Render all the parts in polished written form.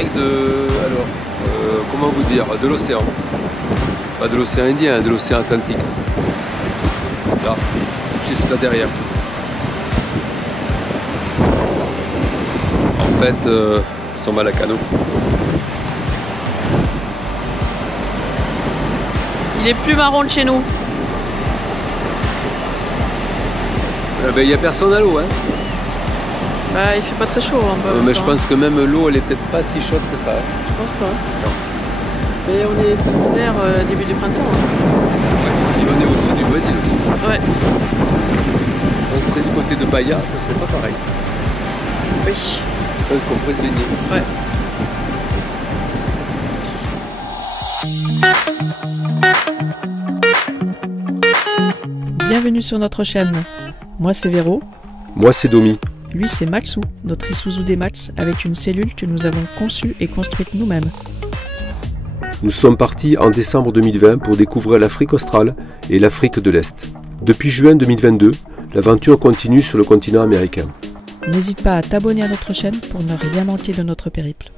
direct de... Alors, comment vous dire, de l'océan. Pas de l'océan Indien, de l'océan Atlantique. Là, juste là derrière. En fait, ils sont mal à canot. Il est plus marron de chez nous. Il n'y a personne à l'eau, hein. Bah, il fait pas très chaud. Hein, mais je pense que même l'eau, elle est peut-être pas si chaude que ça. Hein. Je pense pas. Non. Mais on est fin d'hiver, début du printemps. Hein. Ouais. Et on est au sud du Brésil aussi. Ouais. On serait du côté de Bahia, ça serait pas pareil. Oui. Je pense qu'on pourrait se baigner. Ouais. Bienvenue sur notre chaîne. Moi c'est Véro. Moi c'est Domi. Lui c'est Maxou, notre Isuzu D-Max avec une cellule que nous avons conçue et construite nous-mêmes. Nous sommes partis en décembre 2020 pour découvrir l'Afrique australe et l'Afrique de l'Est. Depuis juin 2022, l'aventure continue sur le continent américain. N'hésite pas à t'abonner à notre chaîne pour ne rien manquer de notre périple.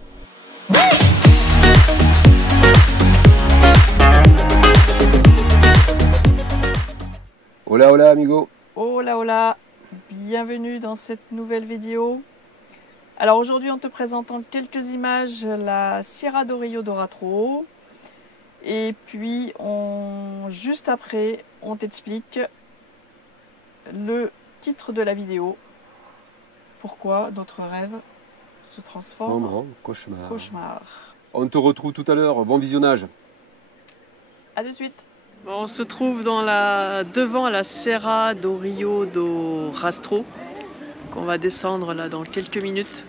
Hola hola amigo. Hola hola, bienvenue dans cette nouvelle vidéo. Alors aujourd'hui on te présente en quelques images la Sierra do Rio do Rastro. Et puis juste après on t'explique le titre de la vidéo. Pourquoi notre rêve se transforme en cauchemar. Cauchemar. On te retrouve tout à l'heure, bon visionnage. A de suite. On se trouve devant la Serra do Rio do Rastro, qu'on va descendre là dans quelques minutes.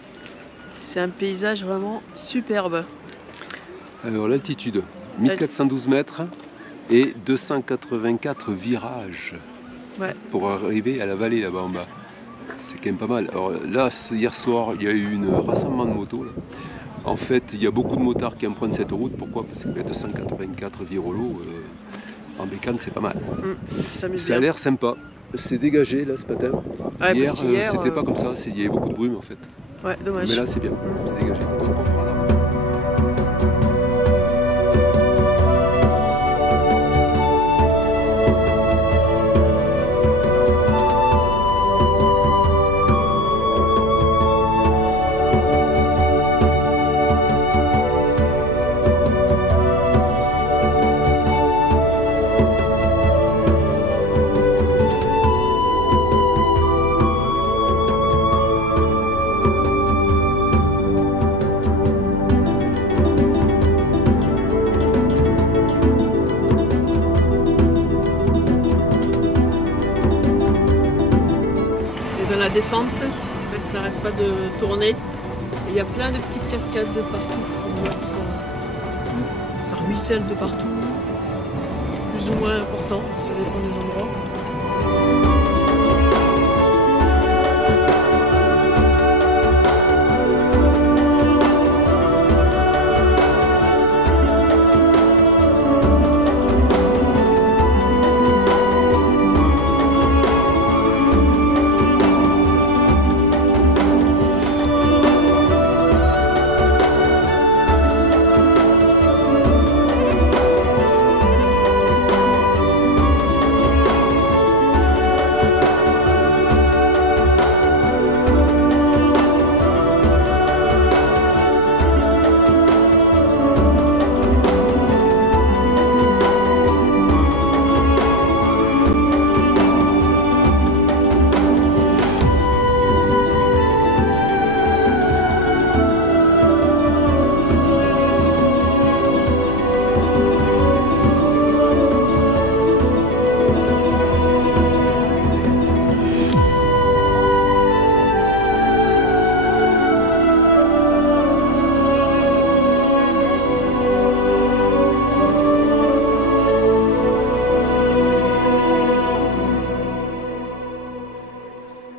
C'est un paysage vraiment superbe. Alors l'altitude, 1412 mètres et 284 virages. Ouais. Pour arriver à la vallée là-bas en bas. C'est quand même pas mal. Alors là, hier soir, il y a eu un rassemblement de motos. Là. En fait, il y a beaucoup de motards qui empruntent cette route. Pourquoi? Parce que 284 virolos en bécane, c'est pas mal. Ça a l'air sympa. C'est dégagé là ce matin. Ouais, hier, c'était pas comme ça. Il y avait beaucoup de brume en fait. Ouais, dommage. Mais là, c'est bien. C'est dégagé. Donc, on prend là. La descente, en fait, ça n'arrête pas de tourner. Et il y a plein de petites cascades de partout. On voit que ça ruisselle de partout, plus ou moins important, ça dépend des endroits.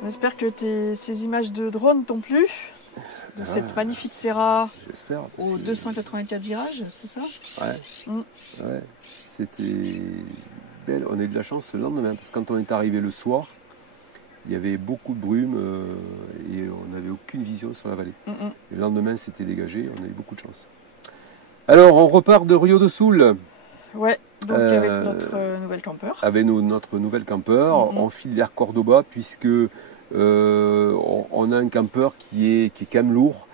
J'espère que ces images de drone t'ont plu, de cette magnifique Serra aux 284 virages, c'est ça? Ouais. Ouais. C'était belle. On a eu de la chance le lendemain, parce que quand on est arrivé le soir, il y avait beaucoup de brume et on n'avait aucune vision sur la vallée. Et le lendemain, c'était dégagé, on a eu beaucoup de chance. Alors, on repart de Rio do Sul. Ouais, donc avec notre nouvel campeur. Avec notre nouvel campeur, on file vers Cordoba puisque on a un campeur qui est quand même lourd.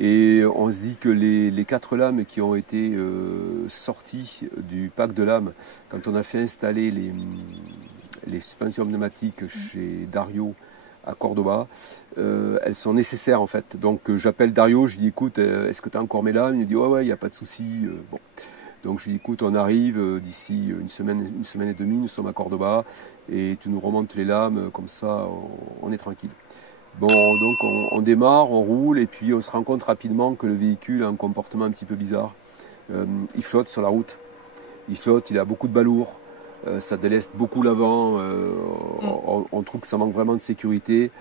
Et on se dit que les 4 lames qui ont été sorties du pack de lames, quand on a fait installer les suspensions pneumatiques chez Dario à Cordoba, elles sont nécessaires en fait. Donc j'appelle Dario, je lui dis écoute, est-ce que tu as encore mes lames? Il me dit ouais, il n'y a pas de souci. Bon. Donc je lui dis écoute, on arrive d'ici une semaine et demie, nous sommes à Cordoba et tu nous remontes les lames, comme ça on est tranquille. Bon, donc on démarre, on roule et puis on se rend compte rapidement que le véhicule a un comportement un petit peu bizarre. Il flotte sur la route, il flotte, il a beaucoup de balourd, ça déleste beaucoup l'avant, on trouve que ça manque vraiment de sécurité,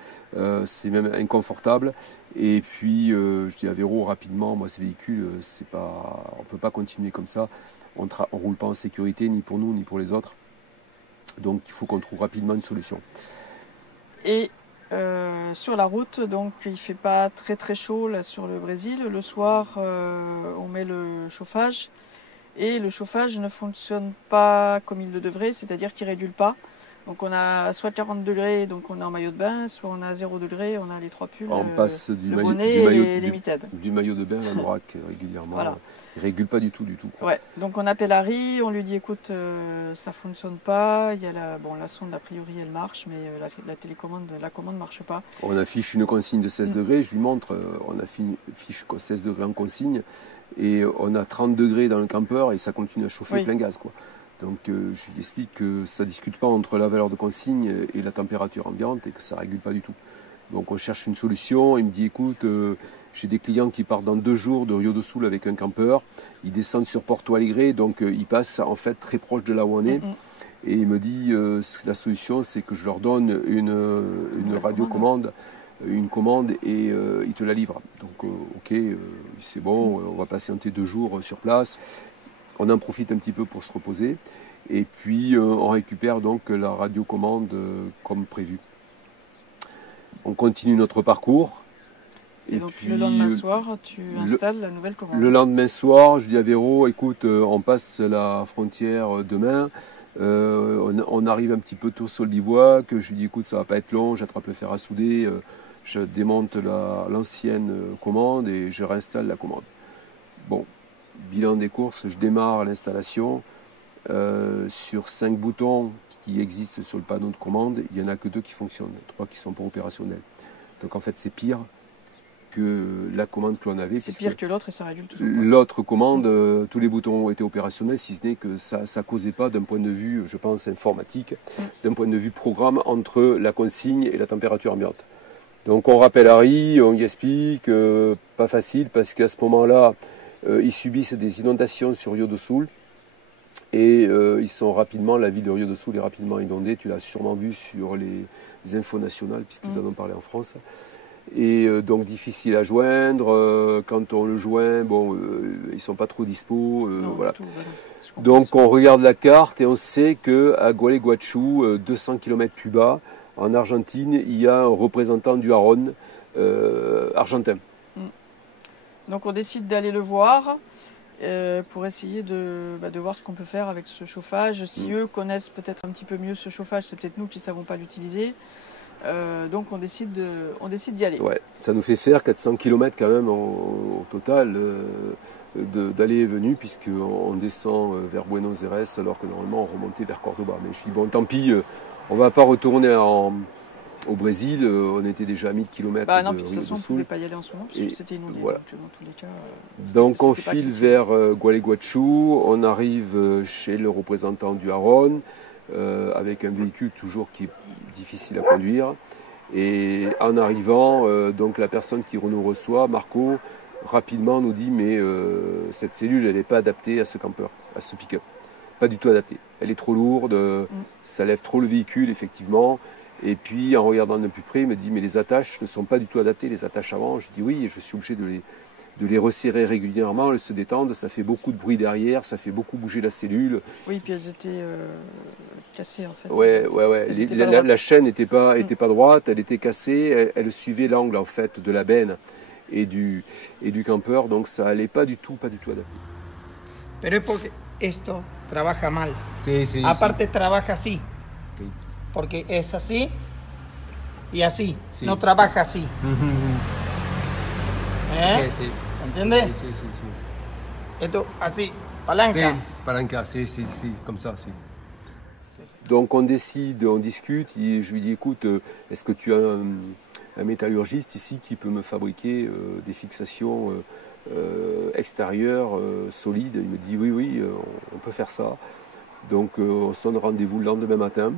c'est même inconfortable. Et puis je dis à Véro rapidement, moi ce véhicule, on ne peut pas continuer comme ça, on ne roule pas en sécurité ni pour nous ni pour les autres. Donc il faut qu'on trouve rapidement une solution. Et sur la route, donc il fait pas très chaud là sur le Brésil. Le soir, on met le chauffage et le chauffage ne fonctionne pas comme il le devrait, c'est-à-dire qu'il ne régule pas. Donc on a soit 40 degrés, donc on est en maillot de bain, soit on a 0 degré, on a les 3 pulls, on passe du le maillot, bonnet et les mitaines. Du maillot de bain à l'anorak régulièrement. Voilà. Il ne régule pas du tout. Ouais. Donc on appelle Harry, on lui dit écoute, ça ne fonctionne pas, il y a la sonde a priori elle marche, mais la télécommande, la commande ne marche pas. On affiche une consigne de 16 degrés, je lui montre, on affiche 16 degrés en consigne et on a 30 degrés dans le campeur et ça continue à chauffer plein gaz, quoi. Donc je lui explique que ça ne discute pas entre la valeur de consigne et la température ambiante et que ça ne régule pas du tout. Donc on cherche une solution, il me dit écoute, j'ai des clients qui partent dans 2 jours de Rio do Sul avec un campeur, ils descendent sur Porto Alegre, donc ils passent en fait très proche de là où on est. Et il me dit la solution c'est que je leur donne une radiocommande, une commande et ils te la livrent. Donc ok, c'est bon, on va patienter 2 jours sur place. On en profite un petit peu pour se reposer et puis on récupère donc la radiocommande comme prévu. On continue notre parcours. Et donc puis, le lendemain soir, tu installes la nouvelle commande. Le lendemain soir, je dis à Véro, écoute, on passe la frontière demain. On arrive un petit peu tôt sur le bivouac. Je lui dis écoute, ça va pas être long, j'attrape le fer à souder, je démonte l'ancienne commande et je réinstalle la commande. Bon. Bilan des courses, je démarre l'installation. Sur 5 boutons qui existent sur le panneau de commande, il n'y en a que 2 qui fonctionnent, 3 qui sont pas opérationnels. Donc en fait c'est pire que la commande que l'on avait. C'est pire que l'autre et ça régule toujours. L'autre commande, tous les boutons étaient opérationnels, si ce n'est que ça ne causait pas d'un point de vue, je pense, informatique, d'un point de vue programme entre la consigne et la température ambiante. Donc on rappelle Harry, on lui explique, pas facile parce qu'à ce moment-là, ils subissent des inondations sur Rio do Sul et la ville de Rio do Sul est rapidement inondée. Tu l'as sûrement vu sur les infos nationales puisqu'ils en ont parlé en France. Et donc difficile à joindre. Quand on le joint, bon, ils sont pas trop dispo. Voilà. Donc on regarde la carte et on sait qu'à Gualeguaychú, 200 km plus bas, en Argentine, il y a un représentant du Haron argentin. Donc on décide d'aller le voir pour essayer de voir ce qu'on peut faire avec ce chauffage. Si eux connaissent peut-être un petit peu mieux ce chauffage, c'est peut-être nous qui ne savons pas l'utiliser. Donc on décide d'y aller. Ouais, ça nous fait faire 400 km quand même au total d'aller et venue, puisqu'on descend vers Buenos Aires alors que normalement on remontait vers Cordoba. Mais je dis bon, tant pis, on ne va pas retourner au Brésil, on était déjà à 1000 km. Non, de toute façon, on ne pouvait pas y aller en ce moment parce que c'était inondé. Voilà. Donc, dans tous les cas, donc on file vers Gualeguaychú, on arrive chez le représentant du Haron, avec un véhicule toujours qui est difficile à conduire. Et en arrivant, donc la personne qui nous reçoit, Marco, rapidement nous dit mais cette cellule elle n'est pas adaptée à ce campeur, à ce pick-up. Pas du tout adaptée. Elle est trop lourde, ça lève trop le véhicule effectivement. Et puis en regardant de plus près, il me dit mais les attaches ne sont pas du tout adaptées, les attaches avant. Je dis oui, je suis obligé de les resserrer régulièrement, elles se détendent, ça fait beaucoup de bruit derrière, ça fait beaucoup bouger la cellule. Oui, puis elles étaient cassées en fait. Ouais. La chaîne n'était pas droite, elle était cassée, elle suivait l'angle en fait de la benne et du camper, donc ça allait pas du tout adapté. Pero es porque esto trabaja mal. Sí, sí. Aparte sí. trabaja así. Sí. Porque es así y así. Sí. No trabaja así. ¿Eh? Sí, sí. ¿Entiendes? Sí, sí, sí, sí. Esto así, palanca. Sí, palanca, sí, comme ça, sí. Donc on décide, on discute, et je lui dis écoute, est-ce que tu as un métallurgiste ici qui peut me fabriquer des fixations extérieures solides? Il me dit oui, on peut faire ça. Donc on sonne rendez-vous le lendemain matin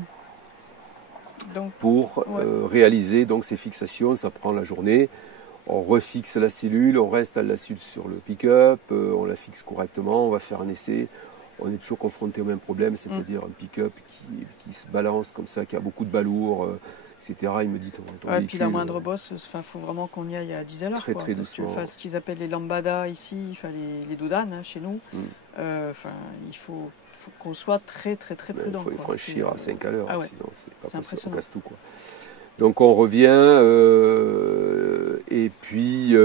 pour réaliser donc ces fixations, ça prend la journée. On refixe la cellule, on reste la cellule sur le pick-up, on la fixe correctement, on va faire un essai. On est toujours confronté au même problème, c'est-à-dire un pick-up qui se balance comme ça, qui a beaucoup de balourd, etc. Il me dit ton véhicule, puis la moindre bosse, il faut vraiment qu'on y aille à 10 à l'heure. Très doucement. Ce qu'ils appellent les lambadas ici, les dodanes chez nous, il faut qu'on soit très prudent. Il faut franchir à 5 à l'heure, sinon c'est pas possible, on casse tout. Donc on revient, et puis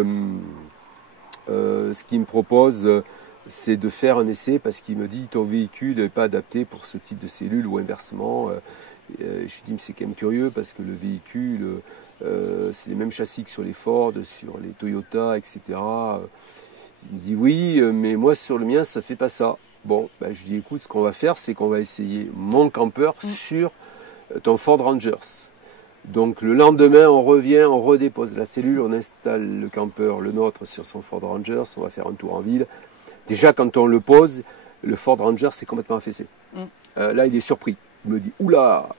ce qu'il me propose, c'est de faire un essai parce qu'il me dit ton véhicule n'est pas adapté pour ce type de cellule ou inversement. Je lui dis mais c'est quand même curieux parce que le véhicule, c'est les mêmes châssis que sur les Ford, sur les Toyota, etc. Il me dit oui, mais moi sur le mien ça fait pas ça. Bon, je lui dis écoute, ce qu'on va faire, c'est qu'on va essayer mon camper sur ton Ford Rangers. Donc le lendemain, on revient, on redépose la cellule, on installe le camper, le nôtre, sur son Ford Rangers, on va faire un tour en ville. Déjà, quand on le pose, le Ford Ranger c'est complètement affaissé. Là, il est surpris. Il me dit oula,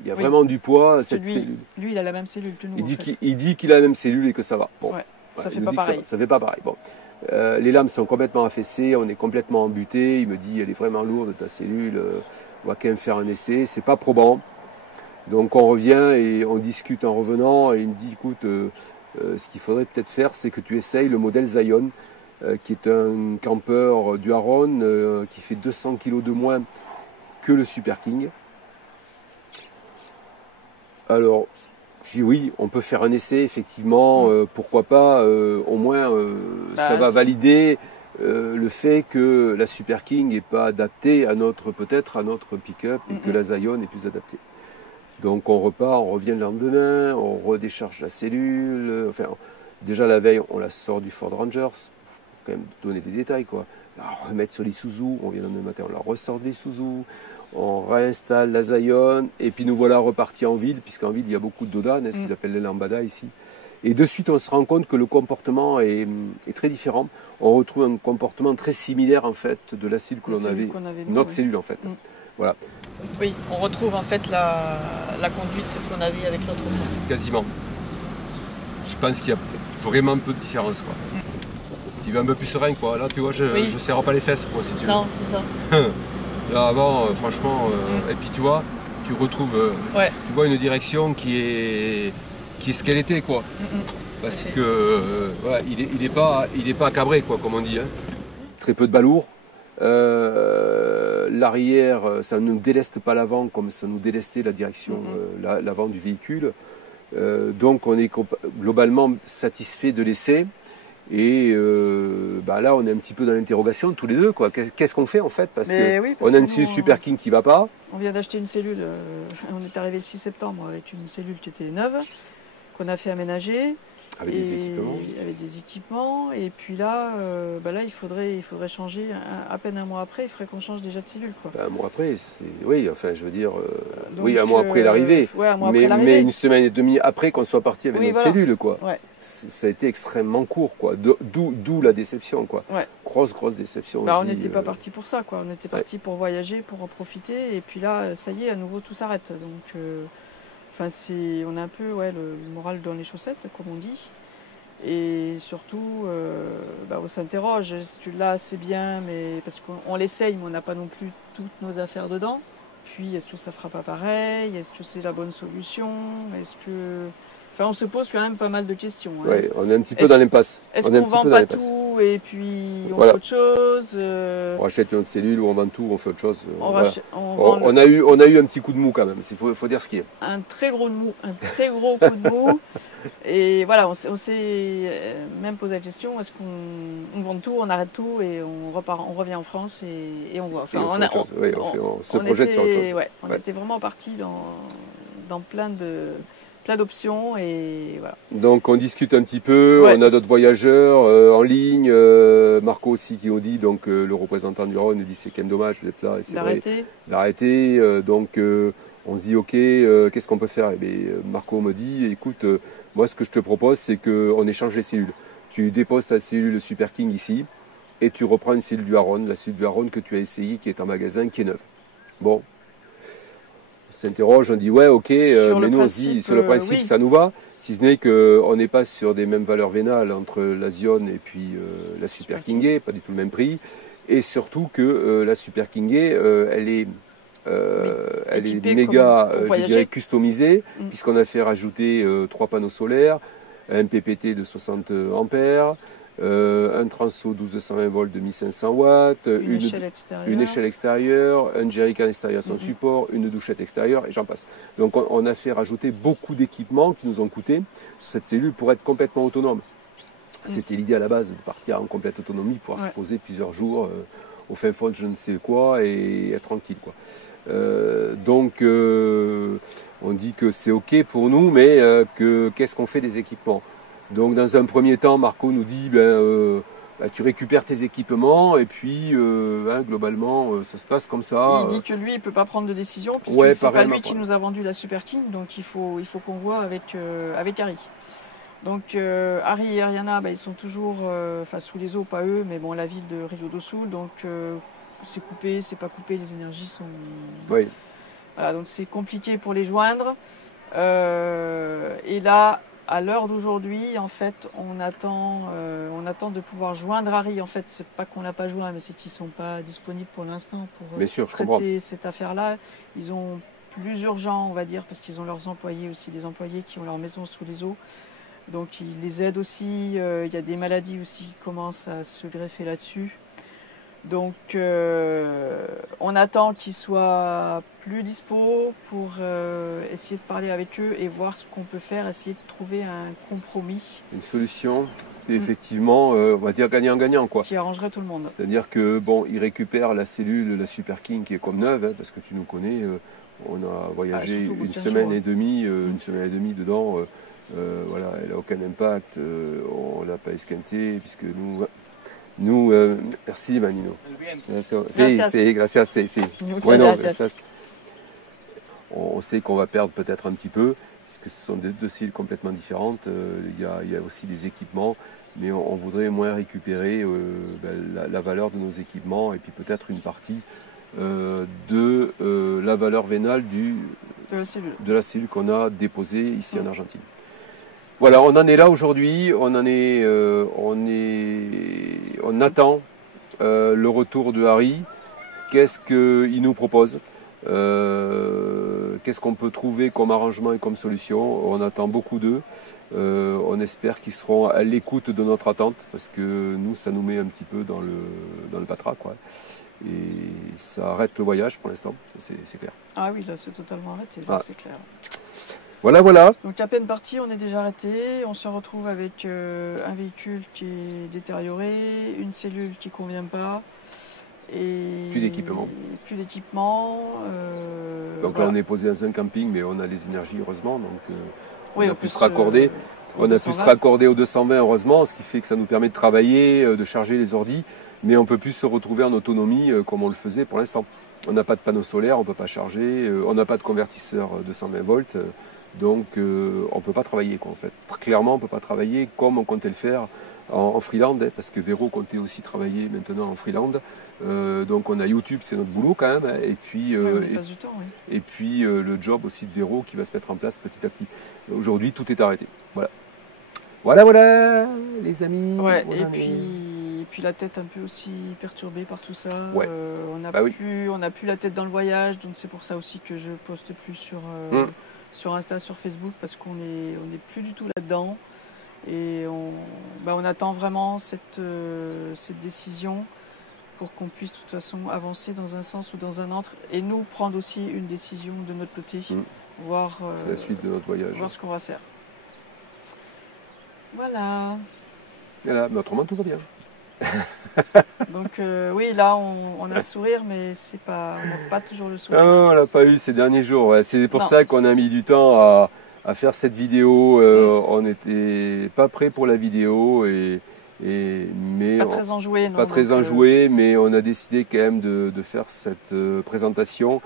il y a vraiment du poids cette cellule. Lui, il a la même cellule que nous. Il dit qu'il a la même cellule et que ça va. Bon, ça fait pas pareil. Ça fait pas pareil. Bon. Les lames sont complètement affaissées, on est complètement embuté. Il me dit elle est vraiment lourde ta cellule, on va quand même faire un essai, c'est pas probant. Donc on revient et on discute en revenant et il me dit écoute, ce qu'il faudrait peut-être faire c'est que tu essayes le modèle Zion qui est un camper du Haron qui fait 200 kg de moins que le Super King. Alors je dis oui, on peut faire un essai effectivement, pourquoi pas, au moins ça va valider le fait que la Super King n'est pas adaptée à notre pick-up et que la Zion est plus adaptée. Donc on repart, on revient le lendemain, on redécharge la cellule. Enfin, déjà la veille, on la sort du Ford Rangers, pour quand même donner des détails, quoi. La remettre sur l'Isuzu, on vient le lendemain matin, on la ressort de l'Isuzu, on réinstalle la Zion, et puis nous voilà repartis en ville, puisqu'en ville il y a beaucoup de dodanes, ce qu'ils appellent les lambada ici. Et de suite on se rend compte que le comportement est très différent. On retrouve un comportement très similaire en fait de la cellule que l'on avait, notre cellule en fait. Voilà. Oui, on retrouve en fait la conduite qu'on avait avec l'autre. Quasiment. Je pense qu'il y a vraiment un peu de différence, quoi. Tu vas un peu plus serein, quoi. Là, tu vois, je serre pas les fesses, quoi, si tu veux. Non, c'est ça. Là, avant, franchement, et puis tu vois, tu retrouves, tu vois une direction qui est ce qu'elle était, quoi. Parce que, il est pas cabré, quoi, comme on dit. Hein. Très peu de balourd. L'arrière, ça ne nous déleste pas l'avant comme ça nous délestait la direction, l'avant du véhicule. Donc on est globalement satisfait de l'essai. Et là, on est un petit peu dans l'interrogation tous les deux, quoi. Qu'est-ce qu'on fait en fait? Parce qu'on a une cellule Super King qui va pas. On vient d'acheter une cellule. On est arrivé le 6 septembre avec une cellule qui était neuve, qu'on a fait aménager. Avec des équipements. Et puis là, il faudrait changer. À peine un mois après, il faudrait qu'on change déjà de cellule, quoi. Un mois après, oui, enfin, je veux dire, un mois après l'arrivée. Mais une semaine et demie après qu'on soit parti avec notre cellule, quoi. Ouais. Ça a été extrêmement court, quoi. D'où la déception, quoi. Ouais. Grosse déception. On n'était pas parti pour ça, quoi. On était parti pour voyager, pour en profiter. Et puis là, ça y est, à nouveau, tout s'arrête. Donc. On a un peu le moral dans les chaussettes, comme on dit. Et surtout, on s'interroge. Est-ce que là, c'est bien, mais parce qu'on l'essaye, mais on n'a pas non plus toutes nos affaires dedans. Puis, est-ce que ça fera pas pareil? Est-ce que c'est la bonne solution? Est-ce que Enfin, on se pose quand même pas mal de questions. Hein. Ouais, on est un petit peu dans l'impasse. Est-ce qu'on vend pas tout et puis on fait autre chose On rachète une autre cellule ou on vend tout, on fait autre chose. On a eu un petit coup de mou quand même, il faut dire ce qu'il y a. Un très gros coup de mou. Et voilà, on s'est même posé la question, est-ce qu'on vend tout, on arrête tout et on revient en France et on voit. Enfin, on se projette sur autre chose. Ouais, on était vraiment parti dans plein d'options et voilà. Donc on discute un petit peu, on a d'autres voyageurs en ligne, Marco aussi qui nous dit, donc le représentant du Rhône nous dit c'est quand même dommage d'être là et c'est vrai d'arrêter. Donc on se dit ok, qu'est-ce qu'on peut faire? Et bien, Marco me dit écoute, moi ce que je te propose c'est qu'on échange les cellules. Tu déposes ta cellule Super King ici et tu reprends une cellule du Haron, la cellule du Haron que tu as essayée qui est en magasin, qui est neuve. Bon. S'interroge, on dit ouais ok, mais nous on se dit sur le principe ça nous va, si ce n'est qu'on n'est pas sur des mêmes valeurs vénales entre la Zion et puis la Super King, pas du tout le même prix, et surtout que la Super King, elle est méga, je dirais, customisée, puisqu'on a fait rajouter 3 panneaux solaires, un PPT de 60 ampères, un transfo 1220 volts de 1500 watts, une échelle extérieure, un jerrycan extérieur sans support, une douchette extérieure, et j'en passe. Donc on a fait rajouter beaucoup d'équipements qui nous ont coûté sur cette cellule pour être complètement autonome. C'était l'idée à la base de partir en complète autonomie, pouvoir se poser plusieurs jours au fin fond de je ne sais quoi et être tranquille, quoi. Donc on dit que c'est ok pour nous, mais qu'est-ce qu'on fait des équipements? Donc dans un premier temps, Marco nous dit tu récupères tes équipements et puis globalement ça se passe comme ça. Il dit que lui il ne peut pas prendre de décision puisque c'est pas lui qui nous a vendu la Super King, donc il faut qu'on voit avec Harry. Donc Harry et Ariana ils sont toujours sous les eaux, pas eux, mais bon la ville de Rio do Sul, donc c'est coupé, c'est pas coupé, les énergies sont... Oui. Voilà, donc c'est compliqué pour les joindre. Et là, à l'heure d'aujourd'hui, en fait, on attend de pouvoir joindre Harry. En fait, c'est pas qu'on l'a pas joint, mais c'est qu'ils sont pas disponibles pour l'instant pour traiter cette affaire-là. Ils ont plus urgent, on va dire, parce qu'ils ont leurs employés aussi, des employés qui ont leur maison sous les eaux. Donc ils les aident aussi. Il y a des maladies aussi qui commencent à se greffer là-dessus. Donc on attend qu'ils soient plus dispo pour essayer de parler avec eux et voir ce qu'on peut faire, essayer de trouver un compromis. Une solution, effectivement, on va dire gagnant-gagnant, quoi. Qui arrangerait tout le monde. C'est-à-dire que bon, ils récupèrent la cellule, la Super King qui est comme neuve, hein, parce que tu nous connais, on a voyagé une semaine et demie dedans. Voilà, elle n'a aucun impact, on ne l'a pas esquinté, puisque nous, merci Manino. Gracias. Bueno, on sait qu'on va perdre peut-être un petit peu, puisque ce sont deux cellules complètement différentes. Il y a aussi des équipements, mais on voudrait moins récupérer la valeur de nos équipements et puis peut-être une partie de la valeur vénale de la cellule qu'on a déposée ici en Argentine. Voilà, on en est là aujourd'hui, on attend le retour de Harry. Qu'est-ce qu'il nous propose? Qu'est-ce qu'on peut trouver comme arrangement et comme solution? On attend beaucoup d'eux. On espère qu'ils seront à l'écoute de notre attente, parce que nous, ça nous met un petit peu dans le patras, quoi. Et ça arrête le voyage pour l'instant, c'est clair. Ah oui, là c'est totalement arrêté, c'est clair. Voilà. Donc à peine parti, on est déjà arrêté. On se retrouve avec un véhicule qui est détérioré, une cellule qui ne convient pas. Et plus d'équipement. Donc là on est posé dans un camping, mais on a les énergies heureusement. Donc on a pu se raccorder. On a pu se raccorder au 220 heureusement, ce qui fait que ça nous permet de travailler, de charger les ordis. Mais on ne peut plus se retrouver en autonomie comme on le faisait pour l'instant. On n'a pas de panneau solaire, on ne peut pas charger, on n'a pas de convertisseur 220 volts. Donc on ne peut pas travailler, quoi, en fait. Clairement, on ne peut pas travailler comme on comptait le faire en freeland, hein, parce que Véro comptait aussi travailler maintenant en freeland. Donc on a YouTube, c'est notre boulot quand même. Hein, et puis, et puis le job aussi de Véro qui va se mettre en place petit à petit. Aujourd'hui, tout est arrêté. Voilà, les amis. Ouais, et puis la tête un peu aussi perturbée par tout ça. Ouais. On n'a plus la tête dans le voyage, donc c'est pour ça aussi que je poste plus sur Insta, sur Facebook, parce qu'on est plus du tout là-dedans. Et on attend vraiment cette décision pour qu'on puisse de toute façon avancer dans un sens ou dans un autre. Et nous prendre aussi une décision de notre côté, voir la suite de notre voyage. Voir ce qu'on va faire. Voilà. Voilà, mais autrement tout va bien. Donc oui, là on a le sourire, mais on n'a pas toujours le sourire. Non, on l'a pas eu ces derniers jours. Ouais. C'est pour ça qu'on a mis du temps à faire cette vidéo. On n'était pas prêt pour la vidéo mais pas très enjoué, non. Pas très enjoué, mais on a décidé quand même de faire cette présentation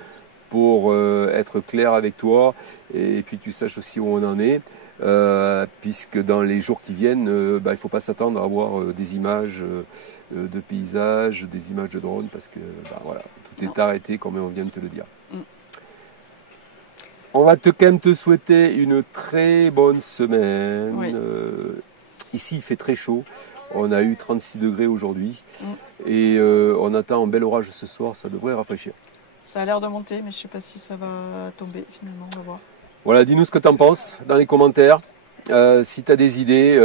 pour être clair avec toi et puis que tu saches aussi où on en est. Puisque dans les jours qui viennent, il ne faut pas s'attendre à avoir des images de paysages, des images de drones, parce que voilà, tout est arrêté comme on vient de te le dire. On va quand même te souhaiter une très bonne semaine. Oui. Ici il fait très chaud, on a eu 36 degrés aujourd'hui et on attend un bel orage ce soir, ça devrait rafraîchir. Ça a l'air de monter, mais je ne sais pas si ça va tomber finalement, on va voir. Voilà, dis-nous ce que tu en penses dans les commentaires. Si tu as des idées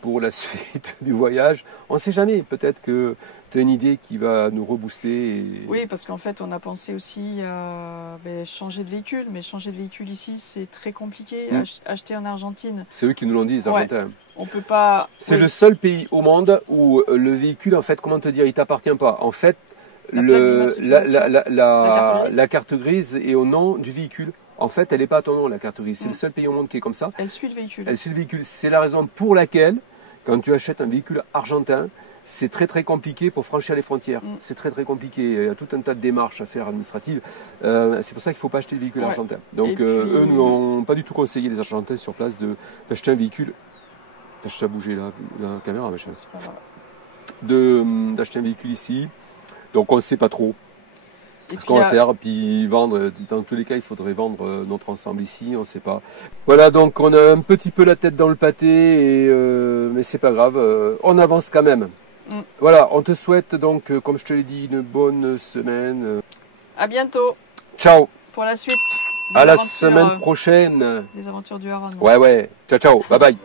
pour la suite du voyage, on ne sait jamais, peut-être que tu as une idée qui va nous rebooster. Oui, parce qu'en fait, on a pensé aussi à changer de véhicule, mais changer de véhicule ici, c'est très compliqué. Acheter en Argentine. C'est eux qui nous l'ont dit, les Argentins. Ouais, on peut pas. C'est le seul pays au monde où le véhicule, en fait, comment te dire, il t'appartient pas. En fait, la carte grise est au nom du véhicule. En fait, elle n'est pas à ton nom, la carte grise. C'est le seul pays au monde qui est comme ça. Elle suit le véhicule. Elle suit le véhicule. C'est la raison pour laquelle, quand tu achètes un véhicule argentin, c'est très très compliqué pour franchir les frontières. C'est très très compliqué. Il y a tout un tas de démarches à faire administratives. C'est pour ça qu'il ne faut pas acheter le véhicule argentin. Donc puis... eux nous ont pas du tout conseillé, les Argentins sur place, d'acheter un véhicule. T'as à bouger la caméra, machin. D'acheter un véhicule ici. Donc on ne sait pas trop ce qu'on va faire, puis vendre. Dans tous les cas, il faudrait vendre notre ensemble ici, on ne sait pas. Voilà, donc on a un petit peu la tête dans le pâté, mais c'est pas grave, on avance quand même. Voilà, on te souhaite donc, comme je te l'ai dit, une bonne semaine. À bientôt. Ciao. Pour la suite. À la semaine prochaine. Les aventures du Haran. Ouais. Ciao. Bye bye.